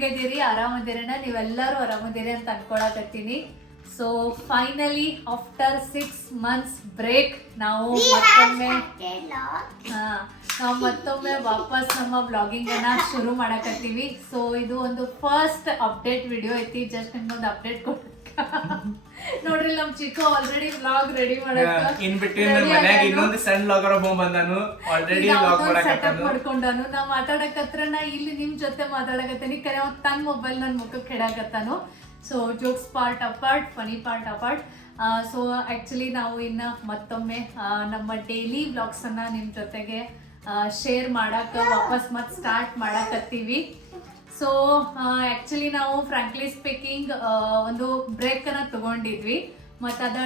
ಹೆಂಗಿದ್ದೀರಿ? ಆರಾಮದಿರೇನ? ನೀವೆಲ್ಲರೂ ಆರಾಮದಿರಿ ಅಂತ ಅನ್ಕೊಳಕತ್ತೀನಿ. So finally after 6 months break ನಾವು ಮತ್ತೊಮ್ಮೆ ವಾಪಸ್ ನಮ್ಮ ಬ್ಲಾಗಿಂಗ್ ಅನ್ನ ಶುರು ಮಾಡಕತ್ತೀವಿ. ಸೊ ಇದು ಒಂದು ಫಸ್ಟ್ ಅಪ್ಡೇಟ್ ವಿಡಿಯೋ ಐತಿ. ಜಸ್ಟ್ ನಿಮ್ಗೊಂದು ಅಪ್ಡೇಟ್ ಕೊಡ್ಬೇಕ. ನೋಡ್ರಿ ನಮ್ Chikku already vlog ready in between ಮನ್ಯಾಗ ಇನ್ನೊಂದು ಸಣ್ಣ ವ್ಲಾಗರ್ ಒಬ್ಬ ಬಂದಾನು. ಆಲ್ರೆಡಿ ವ್ಲಾಗ್ ಸೆಟಪ್ ಮಾಡ್ಕೊಂಡಾನು. ನಾ ಮಾತಾಡಕತ್ರ ನಾ ಇಲ್ಲಿ ನಿಮ್ ಜೊತೆ ಮಾತಾಡಕತ್ತೀನಿ. ಕರೆ ತನ್ನ ಮೊಬೈಲ್ ನನ್ನ ಮುಖಕ್ಕೆ ಹಿಡಕತ್ತಾನು. So jokes part apart, funny part apart. So actually ನಾವು ಇನ್ನ ಮತ್ತೊಮ್ಮೆ ನಮ್ಮ ಡೈಲಿ ವ್ಲಾಗ್ಸ್ ಅನ್ನ ನಿಮ್ ಜೊತೆಗೆ ಶೇರ್ ಮಾಡಕ್ ವಾಪಸ್ ಮತ್ತೆ ಸ್ಟಾರ್ಟ್ ಮಾಡಕತ್ತೀವಿ. ಸೊ ಆಕ್ಚುಲಿ ನಾವು ಫ್ರಾಂಕ್ಲಿ ಸ್ಪೀಕಿಂಗ್ ಒಂದು ಬ್ರೇಕ್ ಅನ್ನ ತಗೊಂಡಿದ್ವಿ. ಮತ್ತು ಅದ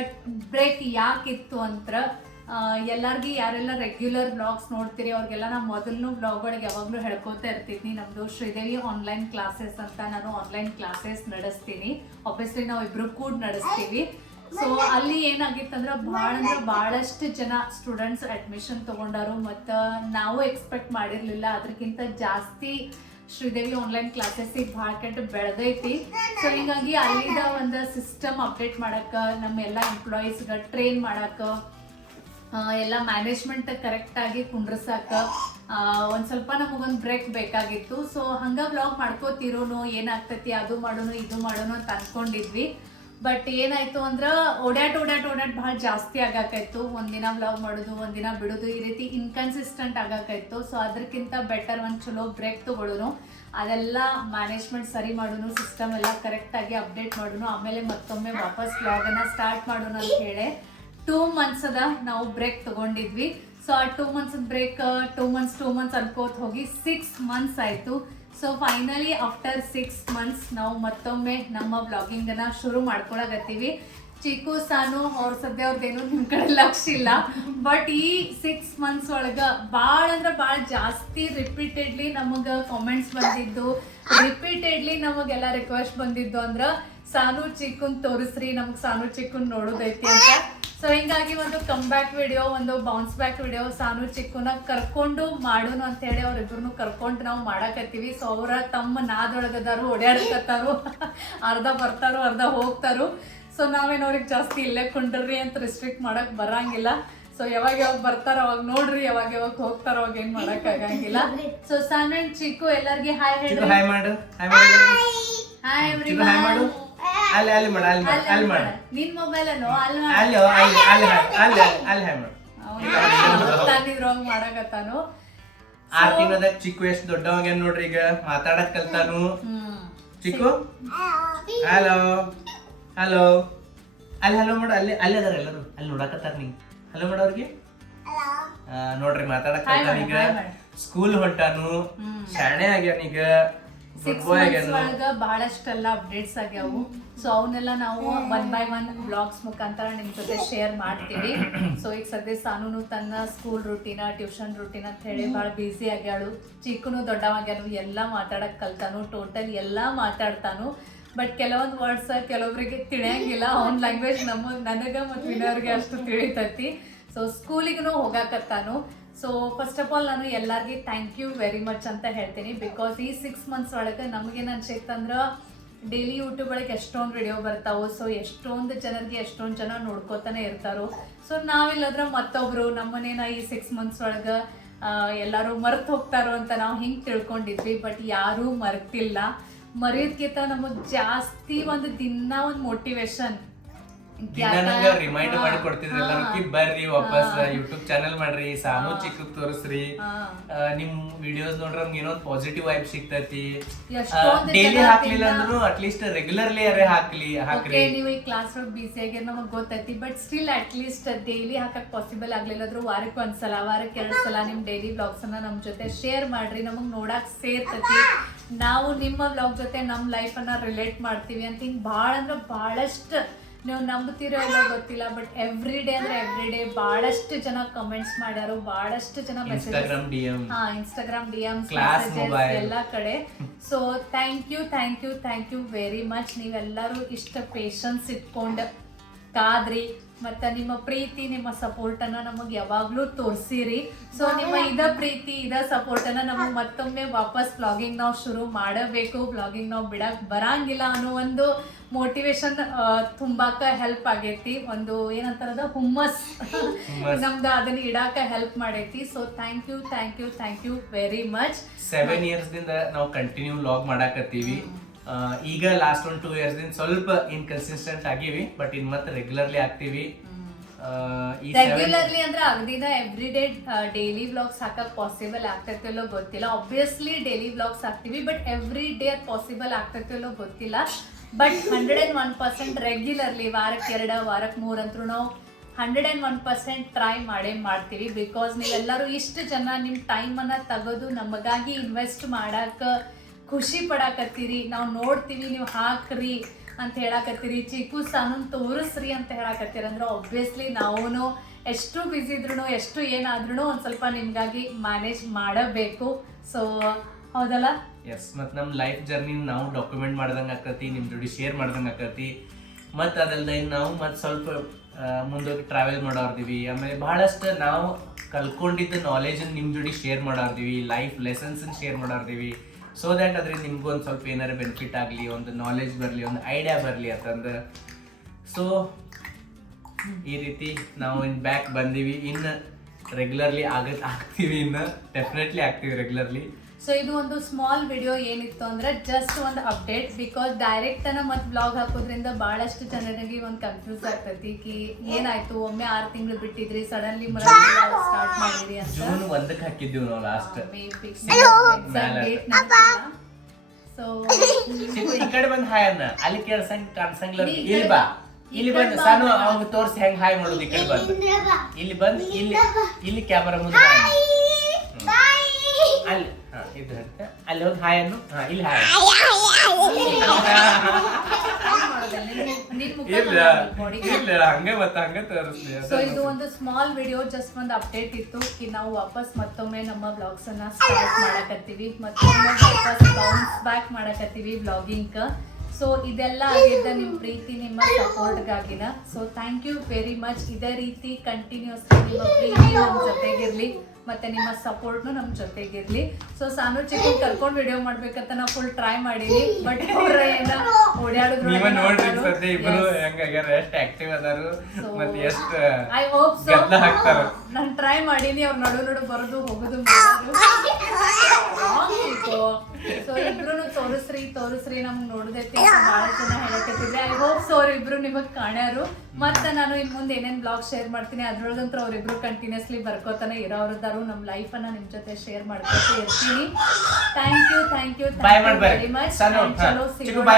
ಬ್ರೇಕ್ ಯಾಕಿತ್ತು ಅಂತ ಎಲ್ಲರಿಗೂ ಯಾರೆಲ್ಲ ರೆಗ್ಯುಲರ್ ಬ್ಲಾಗ್ಸ್ ನೋಡ್ತೀರಿ ಅವ್ರಿಗೆಲ್ಲ ನಾನು ಮೊದಲನು ಬ್ಲಾಗ್ಗಳಿಗೆ ಯಾವಾಗಲೂ ಹೇಳ್ಕೊತಾ ಇರ್ತೀನಿ. ನಮ್ಮದು ಶ್ರೀದೇವಿ ಆನ್ಲೈನ್ ಕ್ಲಾಸಸ್ ಅಂತ ನಾನು ಆನ್ಲೈನ್ ಕ್ಲಾಸಸ್ ನಡೆಸ್ತೀನಿ. ಆಬ್ವಿಯಸ್ಲಿ ನಾವು ಇಬ್ರು ಕೂಡ ನಡೆಸ್ತೀವಿ. ಸೊ ಅಲ್ಲಿ ಏನಾಗಿತ್ತಂದ್ರೆ ಭಾಳಷ್ಟು ಜನ ಸ್ಟೂಡೆಂಟ್ಸ್ ಅಡ್ಮಿಷನ್ ತಗೊಂಡಾರು. ಮತ್ತು ನಾವು ಎಕ್ಸ್ಪೆಕ್ಟ್ ಮಾಡಿರಲಿಲ್ಲ ಅದಕ್ಕಿಂತ ಜಾಸ್ತಿ ಶ್ರೀದೇವಿ ಆನ್ಲೈನ್ ಕ್ಲಾಸಸ್ ಭಾಳ ಕೆಟ್ಟ ಬೆಳೆದೈತಿ. ಸೊ ಹೀಗಾಗಿ ಅಲ್ಲಿದ ಒಂದು ಸಿಸ್ಟಮ್ ಅಪ್ಡೇಟ್ ಮಾಡಕ್ಕೆ, ನಮ್ಮ ಎಲ್ಲ ಎಂಪ್ಲಾಯೀಸ್ಗೆ ಟ್ರೈನ್ ಮಾಡಕ್ಕೆ, ಎಲ್ಲ ಮ್ಯಾನೇಜ್ಮೆಂಟ್ ಕರೆಕ್ಟಾಗಿ ಕುಂಡ್ರಸಾಕ ಒಂದು ಸ್ವಲ್ಪ ನಮಗೊಂದು ಬ್ರೇಕ್ ಬೇಕಾಗಿತ್ತು. ಸೊ ಹಂಗೆ ವ್ಲಾಗ್ ಮಾಡ್ಕೋತಿರೋನು ಏನಾಗ್ತೈತಿ ಅದು ಮಾಡೋನು ಇದು ಮಾಡೋನು ಅಂತ ಅನ್ಕೊಂಡಿದ್ವಿ. ಬಟ್ ಏನಾಯ್ತು ಅಂದ್ರೆ ಓಡಾಟ್ ಭಾಳ ಜಾಸ್ತಿ ಆಗಾಕಾಯ್ತು. ಒಂದಿನ ವ್ಲಾಗ್ ಮಾಡೋದು, ಒಂದಿನ ಬಿಡೋದು, ಈ ರೀತಿ ಇನ್ಕನ್ಸಿಸ್ಟೆಂಟ್ ಆಗಾಕಾಯ್ತು. ಸೊ ಅದಕ್ಕಿಂತ ಬೆಟರ್ ಒಂದು ಚಲೋ ಬ್ರೇಕ್ ತಗೊಳ್ಳೋನು, ಅದೆಲ್ಲ ಮ್ಯಾನೇಜ್ಮೆಂಟ್ ಸರಿ ಮಾಡೋನು, ಸಿಸ್ಟಮ್ ಎಲ್ಲ ಕರೆಕ್ಟಾಗಿ ಅಪ್ಡೇಟ್ ಮಾಡೋನು, ಆಮೇಲೆ ಮತ್ತೊಮ್ಮೆ ವಾಪಸ್ ವ್ಲಾಗನ್ನು ಸ್ಟಾರ್ಟ್ ಮಾಡೋಣ ಅಂತ ಹೇಳಿ 2 months ಅದ ನಾವು ಬ್ರೇಕ್ ತಗೊಂಡಿದ್ವಿ. ಸೊ ಆ 2 months ಬ್ರೇಕ್ 2 months ಅನ್ಕೋತ ಹೋಗಿ 6 months ಆಯಿತು. ಸೊ ಫೈನಲಿ ಆಫ್ಟರ್ 6 months ನಾವು ಮತ್ತೊಮ್ಮೆ ನಮ್ಮ ಬ್ಲಾಗಿಂಗನ್ನು ಶುರು ಮಾಡ್ಕೊಳಕತ್ತೀವಿ. ಚಿಕ್ಕು ಸಾನು ಅವ್ರ ಸದ್ಯ ಅವ್ರದ್ದೇನು ನಿಮ್ಮ ಕಡೆ ಲಕ್ಷ ಇಲ್ಲ. ಬಟ್ ಈ 6 months ಒಳಗೆ ಭಾಳ ಅಂದ್ರೆ ಭಾಳ ಜಾಸ್ತಿ ರಿಪೀಟೆಡ್ಲಿ ನಮಗೆ ಕಾಮೆಂಟ್ಸ್ ಬಂದಿದ್ದು, ರಿಪೀಟೆಡ್ಲಿ ನಮಗೆಲ್ಲ ರಿಕ್ವೆಸ್ಟ್ ಬಂದಿದ್ದು ಅಂದ್ರೆ ಸಾನು ಚಿಕ್ಕನ್ ತೋರಿಸ್ರಿ, ನಮಗೆ ಸಾನು ಚಿಕ್ಕನ್ ನೋಡೋದೈತಿ ಅಂತ. ಸೊ ಹಿಂಗಾಗಿ ಒಂದು ಕಮ್ ಬ್ಯಾಕ್ ವಿಡಿಯೋ, ಒಂದು ಬೌನ್ಸ್ ಬ್ಯಾಕ್ ವಿಡಿಯೋ ಸಾನು ಚಿಕ್ಕುನ ಕರ್ಕೊಂಡು ಮಾಡೋಣ ಅಂತ ಹೇಳಿ ಅವ್ರಿಬ್ರು ಕರ್ಕೊಂಡು ನಾವು ಮಾಡಕತ್ತೀವಿ. ಸೊ ಅವರ ತಮ್ಮ ನಾದೊಳಗದಾರು, ಓಡಾಡಕತ್ತಾರು, ಅರ್ಧ ಬರ್ತಾರೋ ಅರ್ಧ ಹೋಗ್ತಾರೋ. ಸೊ ನಾವೇನು ಅವ್ರಿಗೆ ಜಾಸ್ತಿ ಇಲ್ಲೇ ಕುಂಡ್ರಿ ಅಂತ ರಿಸ್ಟ್ರಿಕ್ಟ್ ಮಾಡಕ್ ಬರಂಗಿಲ್ಲ. ಸೊ ಯಾವಾಗ ಬರ್ತಾರ ಅವಾಗ ನೋಡ್ರಿ, ಯಾವಾಗ ಹೋಗ್ತಾರ ಅವಾಗ ಏನ್ ಮಾಡಕ್ ಆಗಂಗಿಲ್ಲ. ಸೊ ಸಾನು ಅಂಡ್ ಚಿಕ್ಕು ಎಲ್ಲರಿಗೆ ಹಾಯ್ ಹೇಳ್ರಿ. ಹಾಯ್ ಮಾಡು, ಹಾಯ್ ಎವ್ರಿವನ್. ಅಲ್ಲಿ ಮಾಡು ನಿನ್ ಮೊಬೈಲ್ ಅನ್ನು ಮಾಡಕತ್ತಾನು. 6 ತಿಂಗಳದಾಗ ಚಿಕ್ಕು ಎಷ್ಟು ದೊಡ್ಡವಾಗ ನೋಡ್ರಿ, ಈಗ ಮಾತಾಡಕ್ ಕಲ್ತಾನು. ಚಿಕ್ಕು ಹಲೋ ಹಲೋ ಅಲ್ಲಿ ಹಲೋ ಮಾಡು. ಅಲ್ಲಿ ಅದಾರ ಎಲ್ಲರೂ, ಅಲ್ಲಿ ನೋಡಕತ್ತಾರ. ನೀ ಹಲೋ ಮಾಡು ಅವ್ರಿಗೆ. ನೋಡ್ರಿ ಮಾತಾಡಕ್ ಕಲ್ತಾನ. ಈಗ ಸ್ಕೂಲ್ ಹೊಂಟಾನು, ಶಾಣೆ ಆಗ್ಯಾನೀಗ. 6 months ಒಳಗ ಬಹಳಷ್ಟೆಲ್ಲ ಅಪ್ಡೇಟ್ಸ್ ಆಗ್ಯಾವು. ಸೊ ಅವನ್ನೆಲ್ಲ ನಾವು 1 by 1 ಬ್ಲಾಗ್ಸ್ ಮುಖಾಂತರ ನಿಮ್ ಜೊತೆ ಶೇರ್ ಮಾಡ್ತೀವಿ. ಸೊ ಈಗ ಸದ್ಯ ಸಾನು ತನ್ನ ಸ್ಕೂಲ್ ರೂಟೀನ, ಟ್ಯೂಷನ್ ರೂಟೀನ್ ಅಂತ ಹೇಳಿ ಭಾಳ ಬ್ಯುಸಿ ಆಗ್ಯಾಳು. ಚಿಕ್ಕನು ದೊಡ್ಡವಾಗ್ಯಾನು, ಎಲ್ಲ ಮಾತಾಡಕ್ ಕಲ್ತಾನು, ಟೋಟಲ್ ಎಲ್ಲ ಮಾತಾಡ್ತಾನು. ಬಟ್ ಕೆಲವೊಂದು ವರ್ಡ್ಸ್ ಕೆಲವೊಬ್ರಿಗೆ ತಿಳಿಯಂಗಿಲ್ಲ. ಅವ್ನ ಲ್ಯಾಂಗ್ವೇಜ್ ನನಗೆ ಮತ್ತು ವಿನರ್ಗೆ ಅಷ್ಟು ತಿಳಿತೈತಿ. ಸೊ ಸ್ಕೂಲಿಗೂ ಹೋಗಾಕತ್ತಾನು. ಸೊ ಫಸ್ಟ್ ಆಫ್ ಆಲ್ ನಾನು ಎಲ್ಲರಿಗೂ ಥ್ಯಾಂಕ್ ಯು ವೆರಿ ಮಚ್ ಅಂತ ಹೇಳ್ತೀನಿ. ಬಿಕಾಸ್ ಈ 6 months ಒಳಗೆ ನಮಗೇನು ಅನ್ಸೈತಂದ್ರೆ ಡೈಲಿ ಯೂಟ್ಯೂಬ್ ಒಳಗೆ ಎಷ್ಟೊಂದು ವಿಡಿಯೋ ಬರ್ತಾವೆ. ಸೊ ಎಷ್ಟೊಂದು ಜನರಿಗೆ ಎಷ್ಟೊಂದು ಜನ ನೋಡ್ಕೋತಾನೆ ಇರ್ತಾರೋ. ಸೊ ನಾವಿಲ್ಲದ್ರೆ ಮತ್ತೊಬ್ರು ನಮ್ಮನೇನ ಈ 6 months ಒಳಗೆ ಎಲ್ಲರೂ ಮರ್ತು ಹೋಗ್ತಾರೋ ಅಂತ ನಾವು ಹಿಂಗೆ ತಿಳ್ಕೊಂಡಿದ್ವಿ. ಬಟ್ ಯಾರೂ ಮರ್ತಿಲ್ಲ. ಮರೆಯೋದ್ಕಿಂತ ನಮಗೆ ಜಾಸ್ತಿ ಒಂದು ದಿನ ಒಂದು ಮೋಟಿವೇಶನ್ ರಿಮೈಂಡ್ ಮಾಡಿ ಕೊಡ್ತಿದ್ರಿ ಎಲ್ಲರೂ, ಬರ್ರಿ ವಾಪಸ್ ಯೂಟ್ಯೂಬ್ ಚಾನೆಲ್ ಮಾಡ್ರಿ, ಸಾನು ಚಿಕ್ಕ ತೋರಿಸ್ರಿ, ನಿಮ್ ವಿಡಿಯೋಸ್ ನೋಡ್ರ ನಮ್ಗೆ ಏನೋ ಪಾಸಿಟಿವ್ ವೈಬ್ ಸಿಗ್ತೈತಿ. ಡೈಲಿ ಹಾಕ್ಲಿಲ್ಲ ಅಂದ್ರೂ ಅಟ್ಲೀಸ್ಟ್ ರೆಗ್ಯುಲರ್ಲಿ ಹಾಕ್ರಿ. ನೀವು ಈ ಕ್ಲಾಸ್ ಒಳಗೆ ಬಿಸಿ ಆಗಿ ನಮಗ್ ಗೊತ್ತೈತಿ. ಬಟ್ ಸ್ಟಿಲ್ ಅಟ್ಲೀಸ್ಟ್ ಡೈಲಿ ಹಾಕಕ್ ಪಾಸಿಬಲ್ ಆಗ್ಲಿಲ್ಲ ಅಂದ್ರೂ ವಾರಕ್ಕೆ ಒಂದ್ಸಲ, ವಾರಕ್ಕೆ 2 ಸಲ ನಿಮ್ ಡೈಲಿ ಬ್ಲಾಗ್ಸ್ ಅನ್ನ ನಮ್ ಜೊತೆ ಶೇರ್ ಮಾಡ್ರಿ. ನಮಗ್ ನೋಡಕ್ ಸೇರ್ತೈತಿ. ನಾವು ನಿಮ್ಮ ಬ್ಲಾಗ್ ಜೊತೆ ನಮ್ ಲೈಫ್ ಅನ್ನ ರಿಲೇಟ್ ಮಾಡ್ತೀವಿ ಅಂತ ಹಿಂಗ್ ಭಾಳ ಅಂದ್ರೆ ಭಾಳಷ್ಟು ನೀವು ನಂಬ್ತಿರೋ ಇಲ್ಲ ಗೊತ್ತಿಲ್ಲ. ಬಟ್ ಎವ್ರಿ ಡೇ ಬಹಳಷ್ಟು ಜನ ಕಮೆಂಟ್ಸ್ ಮಾಡ್ಯಾರು, ಬಹಳಷ್ಟು ಜನ ಮೆಸೇಜ್, ಇನ್ಸ್ಟಾಗ್ರಾಮ್ ಡಿಎಮ್ಸ್, ಎಲ್ಲ ಕಡೆ. So thank you very much. ನೀವೆಲ್ಲರೂ ಇಷ್ಟ ಪೇಷನ್ಸ್ ಇಟ್ಕೊಂಡು ಕಾದ್ರಿ, ಮತ್ತೆ ನಿಮ್ಮ ಪ್ರೀತಿ ನಿಮ್ಮ ಸಪೋರ್ಟ್ ಅನ್ನ ನಮಗ್ ಯಾವಾಗ್ಲೂ ತೋರ್ಸಿರಿ. ಸೊ ನಿಮ್ಮ ಇದ ಪ್ರೀತಿ ಇದ ಸಪೋರ್ಟ್ ಅನ್ನ ನಮಗ್ ಮತ್ತೊಮ್ಮೆ ವಾಪಸ್ ವ್ಲಾಗಿಂಗ್ ನಾವು ಶುರು ಮಾಡಬೇಕು, ವ್ಲಾಗಿಂಗ್ ನಾವು ಬಿಡಕ್ ಬರಂಗಿಲ್ಲ ಅನ್ನೋ ಒಂದು ಮೋಟಿವೇಶನ್ ತುಂಬಾಕ ಹೆಲ್ಪ್ ಆಗೈತಿ. ಒಂದು ಏನಂತಾರದ ಹುಮ್ಮಸ್ ನಮ್ದು ಅದನ್ನ ಇಡಾಕ ಹೆಲ್ಪ್ ಮಾಡೈತಿ. So thank you very much. 7 years ದಿಂದ ನಾವು ಕಂಟಿನ್ಯೂ ವ್ಲಾಗ್ ಮಾಡಾಕತ್ತೀವಿ. ಈಗ ಲಾಸ್ಟ್ 1-2 years ದಿಂದ ಸ್ವಲ್ಪ ಇನ್ಕನ್ಸಿಸ್ಟೆಂಟ್ ಆಗಿವಿ, ಬಟ್ ಇನ್ ಮತ್ತೆ ರೆಗ್ಯುಲರ್ಲಿ ಆಗ್ತೀವಿ. ರೆಗ್ಯುಲರ್ಲಿ ಅಂದ್ರೆ ಅಗದಿನ ಎವ್ರಿ ಡೇ ಡೈಲಿ ವ್ಲಾಗ್ಸ್ ಹಾಕಕ್ ಪಾಸಿಬಲ್ ಆಗ್ತೈತಿಲ್ಲೋ ಗೊತ್ತಿಲ್ಲ. ಆಬ್ವಿಯಸ್ಲಿ ಡೈಲಿ ವ್ಲಾಗ್ಸ್ ಹಾಕ್ತಿವಿ, ಬಟ್ ಎವ್ರಿ ಡೇ ಅದು ಪಾಸಿಬಲ್ ಆಗ್ತೈತಿಲ್ಲೋ ಗೊತ್ತಿಲ್ಲ. ಬಟ್ 101% ರೆಗ್ಯುಲರ್ಲಿ ವಾರಕ್ಕೆ 2 ವಾರಕ್ಕೆ 3 ಅಂತೂ ನಾವು 101% ಟ್ರೈ ಮಾಡ್ತೀವಿ. ಬಿಕಾಸ್ ನೀವೆಲ್ಲರೂ ಇಷ್ಟು ಜನ ನಿಮ್ಮ ಟೈಮನ್ನು ತೆಗೆದು ನಮಗಾಗಿ ಇನ್ವೆಸ್ಟ್ ಮಾಡಕ್ಕೆ ಖುಷಿ ಪಡಾಕತ್ತೀರಿ. ನಾವು ನೋಡ್ತೀವಿ, ನೀವು ಹಾಕ್ರಿ ಅಂತ ಹೇಳಾಕತ್ತೀರಿ, ಚಿಕ್ಕು ಸಾನೂನ್ ತೋರಿಸ್ರಿ ಅಂತ ಹೇಳಾಕತ್ತೀರಿ. ಅಂದ್ರೆ ಆಬ್ವಿಯಸ್ಲಿ ನಾವು ಎಷ್ಟು ಬ್ಯುಸಿ ಇದ್ರು ಎಷ್ಟು ಏನಾದ್ರೂ ಒಂದು ಸ್ವಲ್ಪ ನಿಮ್ಗಾಗಿ ಮ್ಯಾನೇಜ್ ಮಾಡಬೇಕು. ಸೊ ಹೌದಲ್ಲ? ಎಸ್, ಮತ್ತು ನಮ್ಮ ಲೈಫ್ ಜರ್ನಿ ನಾವು ಡಾಕ್ಯುಮೆಂಟ್ ಮಾಡ್ದಂಗೆ ಆಕತಿ, ನಿಮ್ಮ ಜೋಡಿ ಶೇರ್ ಮಾಡ್ದಂಗೆ ಆಕತಿ. ಮತ್ತು ಅದಲ್ದೆ ನಾವು ಮತ್ತು ಸ್ವಲ್ಪ ಮುಂದೋಗಿ ಟ್ರಾವೆಲ್ ಮಾಡೋರ್ದೀವಿ. ಆಮೇಲೆ ಬಹಳಷ್ಟು ನಾವು ಕಲ್ಕೊಂಡಿದ್ದ ನಾಲೆಜನ್ನು ನಿಮ್ಮ ಜೋಡಿ ಶೇರ್ ಮಾಡೋರ್ದೀವಿ, ಲೈಫ್ ಲೆಸನ್ಸನ್ನು ಶೇರ್ ಮಾಡೋರ್ದೀವಿ. ಸೊ ದ್ಯಾಟ್ ಅದರಿಂದ ನಿಮ್ಗೂ ಒಂದು ಸ್ವಲ್ಪ ಏನಾರು ಬೆನಿಫಿಟ್ ಆಗಲಿ, ಒಂದು ನಾಲೆಜ್ ಬರಲಿ, ಒಂದು ಐಡಿಯಾ ಬರಲಿ ಅಂತಂದ್ರೆ. ಸೊ ಈ ರೀತಿ ನಾವು ಇನ್ನು ಬ್ಯಾಕ್ ಬಂದೀವಿ. ಇನ್ನು ರೆಗ್ಯುಲರ್ಲಿ ಆಗ್ತೀವಿ, ಇನ್ನು ಡೆಫಿನೆಟ್ಲಿ ಆಗ್ತೀವಿ ರೆಗ್ಯುಲರ್ಲಿ. ಸೊ ಇದು ಒಂದು ಸ್ಮಾಲ್ ವಿಡಿಯೋ ಏನಿತ್ತು ಅಂದ್ರೆ ಜಸ್ಟ್ ಒಂದು ಅಪ್ಡೇಟ್. ಬಿಕಾಸ್ ಡೈರೆಕ್ಟ್ ಅನ್ನ ಮತ್ತೆ ಬ್ಲಾಗ್ ಹಾಕೋದ್ರಿಂದ ಬಹಳಷ್ಟು ಜನರಿಗೆ ಒಂದು ಕನ್ಫ್ಯೂಸ್ ಆಗ್ತೈತಿ ಕಿ ಏನಾಯ್ತು, ಒಮ್ಮೆ 6 ತಿಂಗಳು ಬಿಟ್ಟಿದ್ರಿ, ಸಡನ್ಲಿ ಸ್ಟಾರ್ಟ್ ಮಾಡಿದ್ರಿ ಅಂತ. ಜೂನ್ 1ಕ್ಕೆ ಹಾಕಿದ್ದೀವಿ ನಾವು ಲಾಸ್ಟ್. ಸೊ ಈ ಕಡೆ ಬಂದು ಹಾಯ್ ಅನ್ನ, ಅಲ್ಲಿ ಕಾಣಿಸಂಗಿಲ್ಲ. ಇಲ್ಲಿ ಬಾ, ಇಲ್ಲಿ ಬಂದು ಸಾನು ಅವಾಗ ತೋರಿಸಿ ಹೆಂಗ್ ಹಾಯ್ ಮಾಡೋದು. ಈ ಕಡೆ ಬಂದು ಇಲ್ಲಿ ಬಂದು ಇಲ್ಲಿ ಕ್ಯಾಮರಾ ಮುಂದೆ ಅಲ್ಲಿ ಇದು ಅಲ್ಲಿ ಹೋಗಿ ಹಾಯ್ ಅನ್ನು. ಇಲ್ಲಿ ಹಾಯ್ ಹಂಗೆ ಮತ್ತೆ ಹಂಗೆ ತೋರಿಸ್ಲಿ. ಸೊ ಇದು ಒಂದು ಸ್ಮಾಲ್ ವಿಡಿಯೋ, ಜಸ್ಟ್ ಒಂದು ಅಪ್ಡೇಟ್ ಇತ್ತು ಕಿ ನಾವು ವಾಪಸ್ ಮತ್ತೊಮ್ಮೆ ನಮ್ಮ ವ್ಲಾಗ್ಸ್ ಅನ್ನ ಸ್ಟಾರ್ಟ್ ಮಾಡಕತ್ತೀವಿ, ಮತ್ತೊಮ್ಮೆ ವಾಪಸ್ ಬೌನ್ಸ್ ಬ್ಯಾಕ್ ಮಾಡಕತ್ತೀವಿ ವ್ಲಾಗಿಂಗ್. ಸೊ ಇದೆಲ್ಲ ಆಗಿದ್ದ ನಿಮ್ಮ ಪ್ರೀತಿ ನಿಮ್ಮ ಸಪೋರ್ಟ್ಗಾಗಿನ. So thank you very much. ಇದೇ ರೀತಿ ಕಂಟಿನ್ಯೂಸ್ ನಿಮ್ಮ ಪ್ರೀತಿ ನಮ್ಮ ಜೊತೆಗಿರ್ಲಿ, ಮತ್ತೆ ನಿಮ್ಮ ಸಪೋರ್ಟ್ನು ನಮ್ಮ ಜೊತೆಗಿರ್ಲಿ. ಸೊ ಸಾನು ಚಿಕ್ಕ ಕರ್ಕೊಂಡು ವಿಡಿಯೋ ಮಾಡ್ಬೇಕಂತ ನಾವು ಫುಲ್ ಟ್ರೈ ಮಾಡೀವಿ, ಬಟ್ ಅವ್ರ ಏನ ಓಡಾಡಿದ್ರು. I hope so. ನಾನು ಟ್ರೈ ಮಾಡೀನಿ, ಅವ್ರು ನಡು ಬರೋದು ಹೋಗೋದು ಮಾಡೋದು. ಸೊ ಇಬ್ರು ತೋರಿಸ್ರಿ ನಮ್ಗೆ ನೋಡಿದೈತಿ ಬಹಳ ಜನ ಹೇಳಕತ್ತಿದ್ರೆ. ಐ ಹೋಪ್ ಸೊ ಅವ್ರಿಬ್ರು ನಿಮಗ್ ಕಾಣ್ಯಾರು. ಮತ್ತೆ ನಾನು ಇನ್ ಮುಂದೆ ಏನೇನ್ ಬ್ಲಾಗ್ ಶೇರ್ ಮಾಡ್ತೀನಿ ಅದ್ರೊಳಗಂತೂ ಅವ್ರಿಬ್ರು ಕಂಟಿನ್ಯೂಸ್ಲಿ ಬರ್ಕೋತಾನೆ ಇರೋರ್ದಾರು. ನಮ್ಮ ಲೈಫ್ ಅನ್ನ ನಿಮ್ ಜೊತೆ ಶೇರ್ ಮಾಡ್ಕೊತಾ ಇರ್ತೀನಿ. Thank you very much. ಚಲೋ ಸಿಗೋಣ.